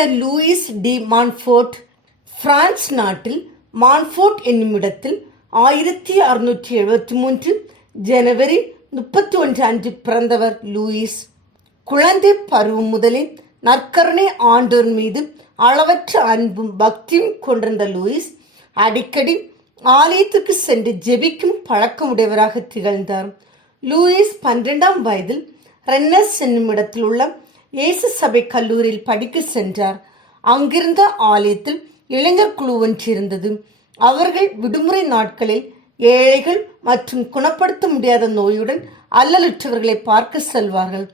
புனிதர் Louis de Montfort France நாட்டில் Montfort என்னுமிடத்தில் ஆயிரத்தி அறுநூற்றி எழுபத்தி மூன்று ஜனவரி முப்பத்தி ஒன்று அன்று பிறந்தவர் லூயிஸ். குழந்தை பருவம் முதலே நற்கருணை ஆண்டோர் மீது அளவற்ற அன்பும் பக்தியும் கொண்டிருந்த லூயிஸ் அடிக்கடி ஆலயத்துக்கு சென்று ஜெபிக்கும் பழக்கமுடையவராக திகழ்ந்தார். லூயிஸ் பன்னிரெண்டாம் வயதில் ரென்னஸ் என்னும் இடத்தில் உள்ள இயேசு சபை கல்லூரியில் படிக்க சென்றார். அங்கிருந்த ஆலயத்தில் இளைஞர் குழு ஒன்றிருந்தது அவர்கள் விடுமுறை நாட்களில் ஏழைகள் மற்றும் குணப்படுத்த முடியாத நோயுடன் அல்லலுற்றவர்களை பார்க்க செல்வார்கள்.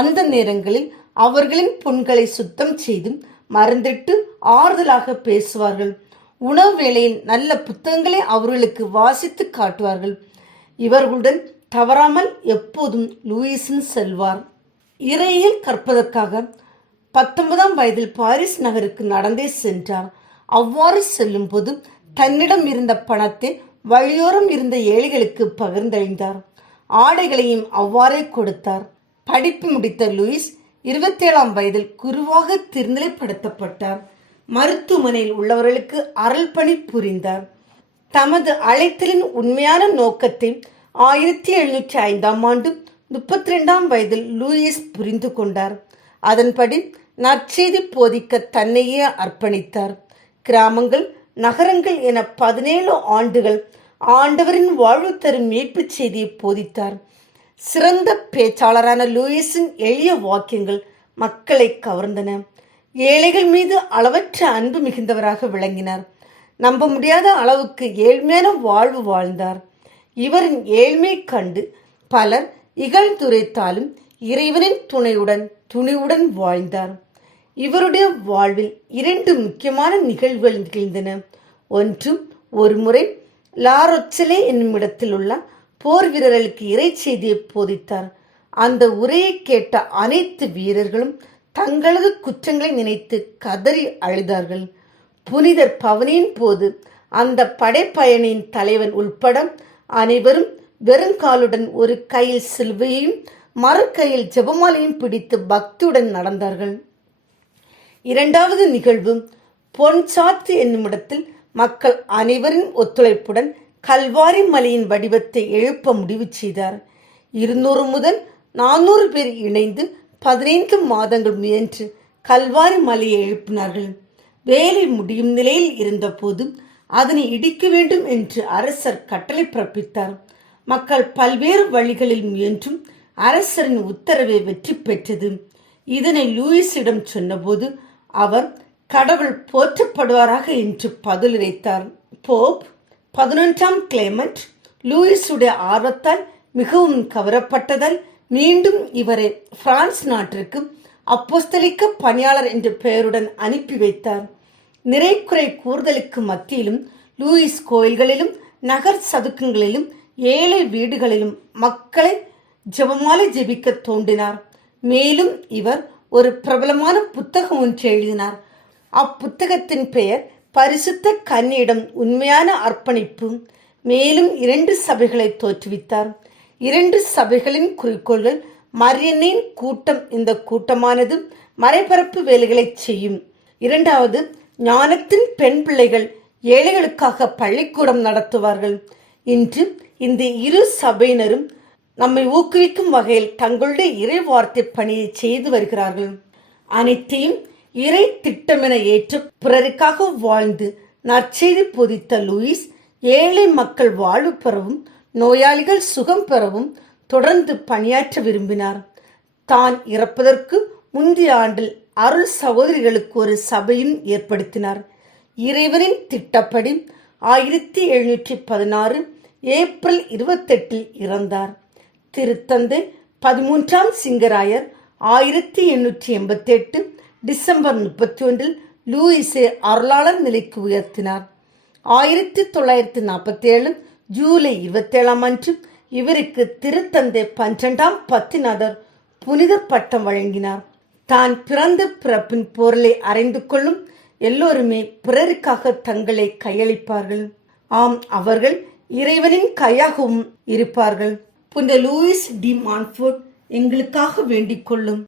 அந்த நேரங்களில் அவர்களின் புண்களை சுத்தம் செய்து மறந்துட்டு ஆறுதலாக பேசுவார்கள். உணவு வேளையில் நல்ல புத்தகங்களை அவர்களுக்கு வாசித்து காட்டுவார்கள். இவர்களுடன் தவறாமல் எப்போதும் லூயிஸும் செல்வார். இறையில் கற்பதற்காக பத்தொன்பதாம் வயதில் பாரிஸ் நகருக்கு நடந்தே சென்றார். அவ்வாறு செல்லும்போது தன்னிடம் இருந்த பணத்தை வழியோரம் இருந்த ஏழைகளுக்கு பகிர்ந்தளிந்தார் ஆடைகளையும் அவ்வாறே கொடுத்தார். படிப்பு முடித்த லூயிஸ் இருபத்தேழாம் வயதில் குருவாக திருநிலைப்படுத்தப்பட்டார். மருத்துவமனையில் உள்ளவர்களுக்கு அருள் பணி புரிந்தார். தமது அழைத்தலின் உண்மையான நோக்கத்தை ஆயிரத்தி எழுநூற்றி ஐந்தாம் ஆண்டு முப்பத்தி ரெண்டாம் வயதில் லூயிஸ் புரிந்து கொண்டார். அதன்படி நற்செய்தி போதிக்க தன்னையே அர்ப்பணித்தார். கிராமங்கள் நகரங்கள் என பதினேழு ஆண்டுகள் ஆண்டவரின் வாழ்வு தரும் மீட்புச் செய்தியை போதித்தார். சிறந்த பேச்சாளரான லூயிஸின் எளிய வாக்கியங்கள் மக்களை கவர்ந்தன. ஏழைகள் மீது அளவற்ற அன்பு மிகுந்தவராக விளங்கினார். நம்ப முடியாத அளவுக்கு ஏழ்மையான வாழ்வு வாழ்ந்தார். இவரின் ஏழ்மை கண்டு பலர் இகழ்ந்துரைத்தாலும் இறைவனின் துணையுடன் துணிவுடன் வாழ்ந்தார். இவருடைய வாழ்வில் இரண்டு முக்கியமான நிகழ்வுகள் நிகழ்ந்தன. ஒன்று ஒருமுறை லாரொச்சலே என்னுமிடத்தில் உள்ள போர் வீரர்களுக்கு இறை செய்தியை போதித்தார். அந்த உரையை கேட்ட அனைத்து வீரர்களும் தங்களது குற்றங்களை நினைத்து கதறி அழுதார்கள். புனிதர் பவனியின் போது அந்த படைப்பயணியின் தலைவன் உள்பட அனைவரும் வெறுங்காலுடன் ஒரு கையில் சிலுவையையும் மறு கையில் ஜெபமாலையும் பிடித்து பக்தியுடன் நடந்தார்கள். இரண்டாவது நிகழ்வு பொன்சாத்து என்னுமிடத்தில் மக்கள் அனைவரின் ஒத்துழைப்புடன் கல்வாரி மலையின் வடிவத்தை எழுப்ப முடிவு செய்தார். இருநூறு முதல் நானூறு பேர் இணைந்து பதினைந்து மாதங்கள் முயன்று கல்வாரி மலையை எழுப்பினார்கள். வேலை முடியும் நிலையில் இருந்தபோது அதனை இடிக்க வேண்டும் என்று அரசர் கட்டளை பிறப்பித்தார். மக்கள் பல்வேறு வழிகளில் முயன்றும் அரசரின் உத்தரவை வெற்றி பெற்றது. இதனை லூயிஸிடம் சொன்னபோது அவர் கடவுள் போற்றப்படுவாராக என்று பதிலளித்தார். போப் பதினொன்றாம் கிளைமண்ட் லூயிஸுடைய ஆர்வத்தால் மிகவும் கவரப்பட்டதால் மீண்டும் இவரை பிரான்ஸ் நாட்டிற்கு அப்போஸ்தலிக்க பணியாளர் என்ற பெயருடன் அனுப்பி வைத்தார். நிறைக்குறை கூறுதலுக்கு மத்தியிலும் லூயிஸ் கோயில்களிலும் நகர் சதுக்கங்களிலும் ஏழை வீடுகளிலும் மக்களை ஜெபமாலை ஜெபிக்க தோண்டினார் மேலும் இவர் ஒரு பிரபலமான புத்தகம் ஒன்று எழுதினார். அப்புத்தகத்தின் பெயர் பரிசுத்த கன்னியிடம் உண்மையான அர்ப்பணிப்பு. மேலும் இரண்டு சபைகளை தோற்றுவித்தார். இரண்டு சபைகளின் குறிக்கோள்கள் மரியனின் கூட்டம் இந்த கூட்டமானது மறைபரப்பு வேலைகளை செய்யும். இரண்டாவது ஞானத்தின் பெண் பிள்ளைகள் ஏழைகளுக்காக பள்ளிக்கூடம் நடத்துவார்கள். இன்று இந்த இரு சபையினரும் நம்மை ஊக்குவிக்கும் வகையில் தங்களுடைய இறை வார்த்தை பணியை செய்து வருகிறார்கள். அனைத்தையும் இறை திட்டமென ஏற்று பிறருக்காக வாழ்ந்து நற்செய்தி பொதித்த லூயிஸ் ஏழை மக்கள் வாழ்வு பெறவும் நோயாளிகள் சுகம் பெறவும் தொடர்ந்து பணியாற்ற விரும்பினார். தான் இறப்பதற்கு முந்தைய ஆண்டில் அருள் சகோதரிகளுக்கு ஒரு சபையும் ஏற்படுத்தினார். இறைவனின் திட்டப்படி ஆயிரத்தி எழுநூற்றி பதினாறு ஏப்ரல் இருபத்தெட்டில் இறந்தார். திருத்தந்தை பதிமூன்றாம் சிங்கராயர் ஆயிரத்தி எண்ணூற்றி எண்பத்தி எட்டு டிசம்பர் முப்பத்தி ஒன்றில் லூயிஸை அருளாளர் நிலைக்கு உயர்த்தினார். ஆயிரத்தி தொள்ளாயிரத்தி நாற்பத்தி ஏழு ஜூலை இருபத்தேழாம் அன்று இவருக்கு திருத்தந்தை பன்னிரெண்டாம் பத்திநாதர் புனித பட்டம் வழங்கினார். தான் பிறந்த பிறப்பின் பொருளை அறிந்து கொள்ளும் எல்லோருமே பிறருக்காக தங்களை கையளிப்பார்கள். ஆம் அவர்கள் இறைவனின் கையாகவும் இருப்பார்கள். புனித லூயிஸ் டி மான்ஃபோர்ட் எங்களுக்காக வேண்டிக் கொள்ளும்.